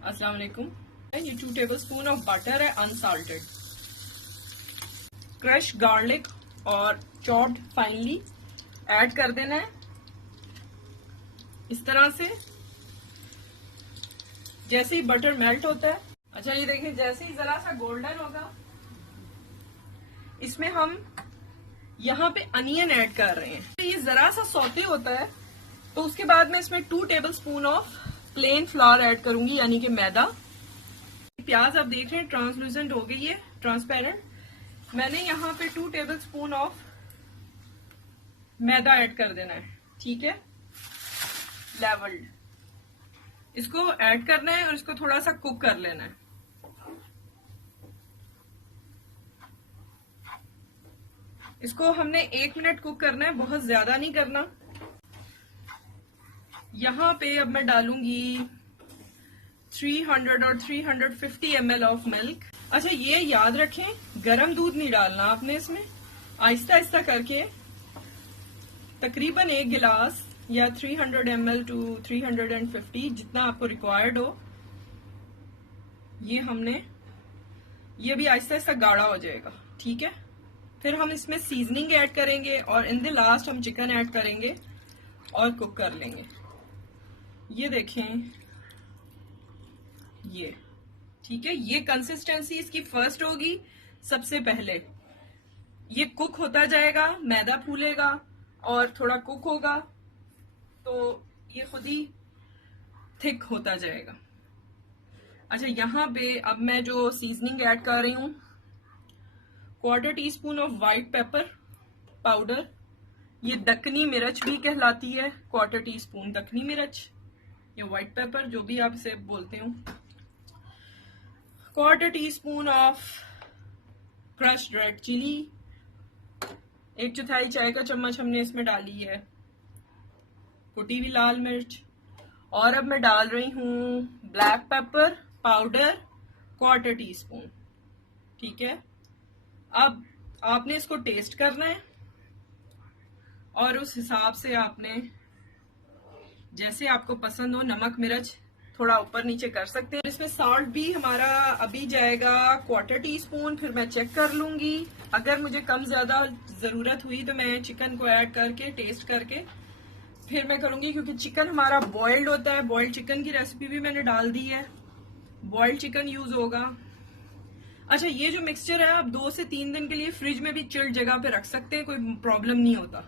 अस्सलाम वालेकुम। ये 2 टेबलस्पून ऑफ बटर है अनसाल्टेड, क्रश गार्लिक और चॉप्ड फाइनली ऐड कर देना है इस तरह से। जैसे ही बटर मेल्ट होता है, अच्छा ये देखिए, जैसे ही जरा सा गोल्डन होगा इसमें हम यहाँ पे अनियन ऐड कर रहे हैं। ये जरा सा सौते होता है तो उसके बाद मैं इसमें 2 tablespoon of plane flower add करूंगी, यानी कि मैदा। प्याज आप देख रहे हैं ट्रांसलूसेंट हो गई है, ट्रांसपेरेंट। मैंने यहाँ पे 2 टेबलस्पून ऑफ मैदा ऐड कर देना है, ठीक है, लेवल्ड। इसको ऐड करना है और इसको थोड़ा सा कुक कर लेना है। इसको हमने 1 मिनट कुक करना है, बहुत ज्यादा नहीं करना। यहाँ पे अब मैं डालूंगी 300 और 350 ml ऑफ मिल्क। अच्छा ये याद रखें, गरम दूध नहीं डालना आपने इसमें, आहिस्ता आहिस्ता करके तकरीबन 1 गिलास या 300 ml टू 350 जितना आपको रिक्वायर्ड हो, ये भी आहिस्ता आहिस्ता गाढ़ा हो जाएगा, ठीक है। फिर हम इसमें सीजनिंग ऐड करेंगे और इन द लास्ट हम चिकन ऐड करेंगे और कुक कर लेंगे। ये देखें, ये ठीक है, ये कंसिस्टेंसी इसकी फर्स्ट होगी सबसे पहले। ये कुक होता जाएगा, मैदा फूलेगा और थोड़ा कुक होगा तो ये खुद ही थिक होता जाएगा। अच्छा यहाँ पे अब मैं जो सीजनिंग ऐड कर रही हूँ, 1/4 teaspoon of white pepper powder, ये दक्कनी मिर्च भी कहलाती है, 1/4 टीस्पून दक्कनी मिर्च या व्हाइट पेपर जो भी आप इसे बोलते हो। 1/4 teaspoon of crushed red chilli, 1/4 चाय का चम्मच हमने इसमें डाली है कुटी हुई लाल मिर्च। और अब मैं डाल रही हूँ ब्लैक पेपर पाउडर 1/4 टीस्पून, ठीक है। अब आपने इसको टेस्ट करना है और उस हिसाब से आपने जैसे आपको पसंद हो नमक मिर्च थोड़ा ऊपर नीचे कर सकते हैं। इसमें सॉल्ट भी हमारा अभी जाएगा 1/4 टीस्पून, फिर मैं चेक कर लूंगी। अगर मुझे कम ज्यादा जरूरत हुई तो मैं चिकन को ऐड करके टेस्ट करके फिर मैं करूंगी, क्योंकि चिकन हमारा बॉइल्ड होता है। बॉइल्ड चिकन की रेसिपी भी मैंने डाल दी है, बॉइल्ड चिकन यूज होगा। अच्छा ये जो मिक्सचर है आप 2 से 3 दिन के लिए फ्रिज में भी चिल्ड जगह पे रख सकते हैं, कोई प्रॉब्लम नहीं होता,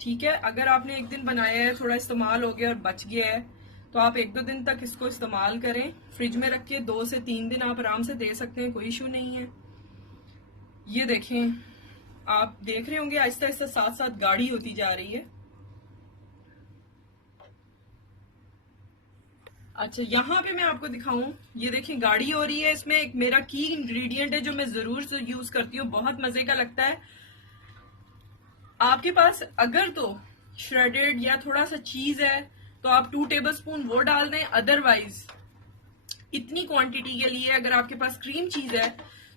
ठीक है। अगर आपने एक दिन बनाया है, थोड़ा इस्तेमाल हो गया और बच गया है, तो आप 1-2 दिन तक इसको इस्तेमाल करें, फ्रिज में रख के 2 से 3 दिन आप आराम से दे सकते हैं, कोई इशू नहीं है। ये देखें, आप देख रहे होंगे आहिस्ता आहिस्ता साथ साथ गाढ़ी होती जा रही है। अच्छा यहाँ पे मैं आपको दिखाऊं, ये देखें गाढ़ी हो रही है। इसमें एक मेरा की इंग्रेडिएंट है जो मैं जरूर यूज करती हूँ, बहुत मजे का लगता है। आपके पास अगर तो श्रेडेड या थोड़ा सा चीज है तो आप 2 टेबलस्पून वो डाल दें, अदरवाइज इतनी क्वांटिटी के लिए अगर आपके पास क्रीम चीज है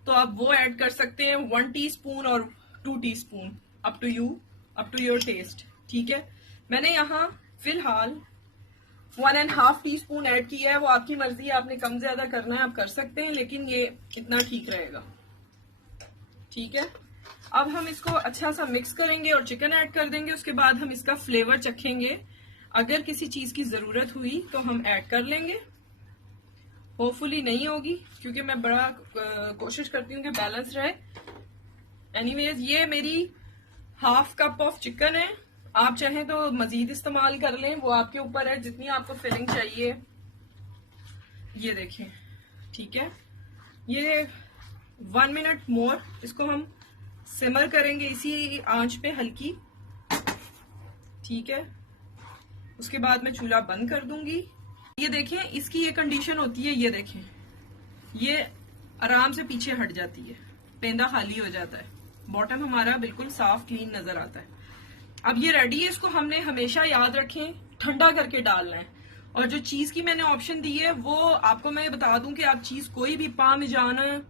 तो आप वो ऐड कर सकते हैं, 1 टीस्पून और 2 teaspoon, up to you, up to your taste, ठीक है। मैंने यहाँ फिलहाल 1.5 टीस्पून ऐड किया है, वो आपकी मर्जी है, आपने कम ज्यादा करना है आप कर सकते हैं, लेकिन ये इतना ठीक रहेगा, ठीक है। अब हम इसको अच्छा सा मिक्स करेंगे और चिकन ऐड कर देंगे। उसके बाद हम इसका फ्लेवर चखेंगे, अगर किसी चीज की जरूरत हुई तो हम ऐड कर लेंगे। होपफुली नहीं होगी, क्योंकि मैं बड़ा कोशिश करती हूँ कि बैलेंस रहे। एनीवेज ये मेरी 1/2 कप ऑफ चिकन है, आप चाहें तो मजीद इस्तेमाल कर लें, वो आपके ऊपर है जितनी आपको फिलिंग चाहिए। ये देखें, ठीक है। ये 1 मिनट मोर इसको हम सिमर करेंगे इसी आंच पे हल्की, ठीक है। उसके बाद मैं चूल्हा बंद कर दूंगी। ये देखें, इसकी ये कंडीशन होती है, ये देखें, ये आराम से पीछे हट जाती है, पेंदा खाली हो जाता है, बॉटम हमारा बिल्कुल साफ क्लीन नजर आता है। अब ये रेडी है, इसको हमने हमेशा याद रखें ठंडा करके डालना है। और जो चीज की मैंने ऑप्शन दी है वो आपको मैं बता दूं कि आप चीज कोई भी पार्मेजान है,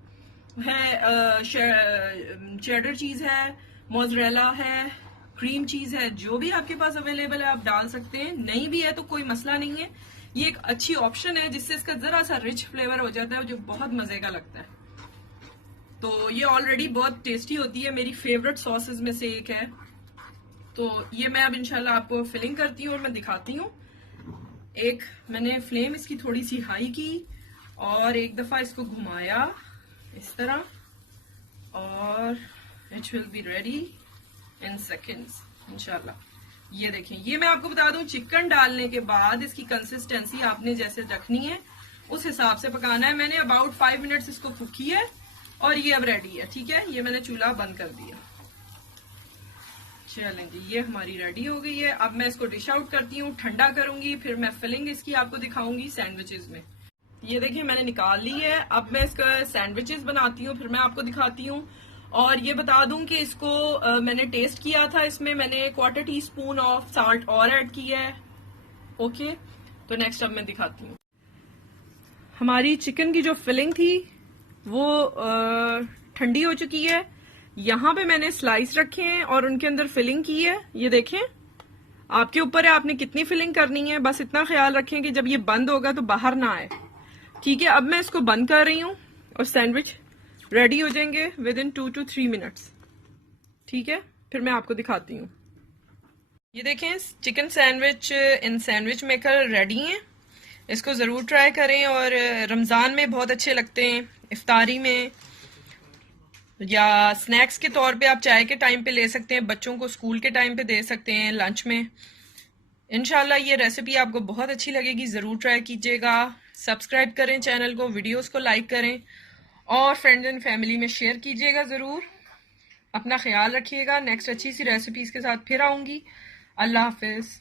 चेडर चीज है, मोज़रेला है, क्रीम चीज है, जो भी आपके पास अवेलेबल है आप डाल सकते हैं। नहीं भी है तो कोई मसला नहीं है, ये एक अच्छी ऑप्शन है जिससे इसका जरा सा रिच फ्लेवर हो जाता है जो बहुत मजे का लगता है। तो ये ऑलरेडी बहुत टेस्टी होती है, मेरी फेवरेट सॉसेस में से एक है। तो ये मैं अब इंशाल्लाह आपको फिलिंग करती हूँ और मैं दिखाती हूँ। एक मैंने फ्लेम इसकी थोड़ी सी हाई की और एक दफा इसको घुमाया इस तरह, और it will be ready in seconds इंशाल्लाह। ये देखें, ये मैं आपको बता दूं चिकन डालने के बाद इसकी कंसिस्टेंसी आपने जैसे रखनी है उस हिसाब से पकाना है। मैंने अबाउट 5 मिनट्स इसको कुक किया है और ये अब रेडी है। ठीक है, ये मैंने चूल्हा बंद कर दिया। चलें जी, ये हमारी रेडी हो गई है। अब मैं इसको डिश आउट करती हूँ, ठंडा करूंगी, फिर मैं फिलिंग इसकी आपको दिखाऊंगी सैंडविचेस में। ये देखिए मैंने निकाल ली है। अब मैं इसका सैंडविचेस बनाती हूँ, फिर मैं आपको दिखाती हूँ। और ये बता दूं कि इसको मैंने टेस्ट किया था, इसमें मैंने 1/4 टीस्पून ऑफ साल्ट और ऐड किया है। ओके, तो नेक्स्ट अब मैं दिखाती हूँ। हमारी चिकन की जो फिलिंग थी वो ठंडी हो चुकी है। यहाँ पे मैंने स्लाइस रखे हैं और उनके अंदर फिलिंग की है। ये देखें, आपके ऊपर है आपने कितनी फिलिंग करनी है, बस इतना ख्याल रखें कि जब ये बंद होगा तो बाहर ना आए। ठीक है, अब मैं इसको बंद कर रही हूँ और सैंडविच रेडी हो जाएंगे विद इन 2 to 3 मिनट्स। ठीक है, फिर मैं आपको दिखाती हूँ। ये देखें, चिकन सैंडविच इन सैंडविच मेकर रेडी हैं। इसको ज़रूर ट्राई करें और रमज़ान में बहुत अच्छे लगते हैं, इफ्तारी में या स्नैक्स के तौर पे आप चाय के टाइम पे ले सकते हैं, बच्चों को स्कूल के टाइम पे दे सकते हैं लंच में। इंशाल्लाह ये रेसिपी आपको बहुत अच्छी लगेगी, ज़रूर ट्राई कीजिएगा। सब्सक्राइब करें चैनल को, वीडियोस को लाइक करें और फ्रेंड्स एंड फैमिली में शेयर कीजिएगा ज़रूर। अपना ख्याल रखिएगा। नेक्स्ट अच्छी सी रेसिपीज़ के साथ फिर आऊँगी। अल्लाह हाफिज़।